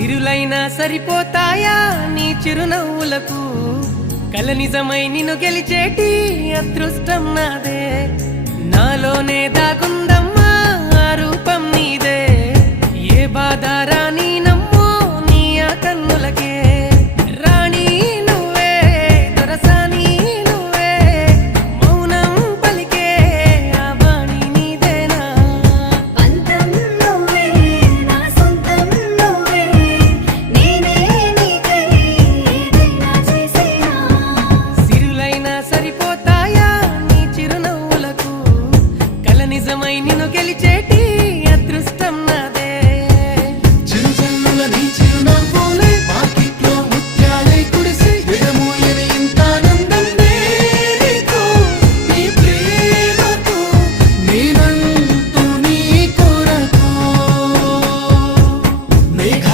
సిరులైనా సరిపోతాయా నీ చిరునవ్వులకు కల నిజమై నిన్ను గెలిచేటి అదృష్టం నాదే నాలోనే దాగుందమ్మా ఆ రూపం నీదే ఏ బాధ రాని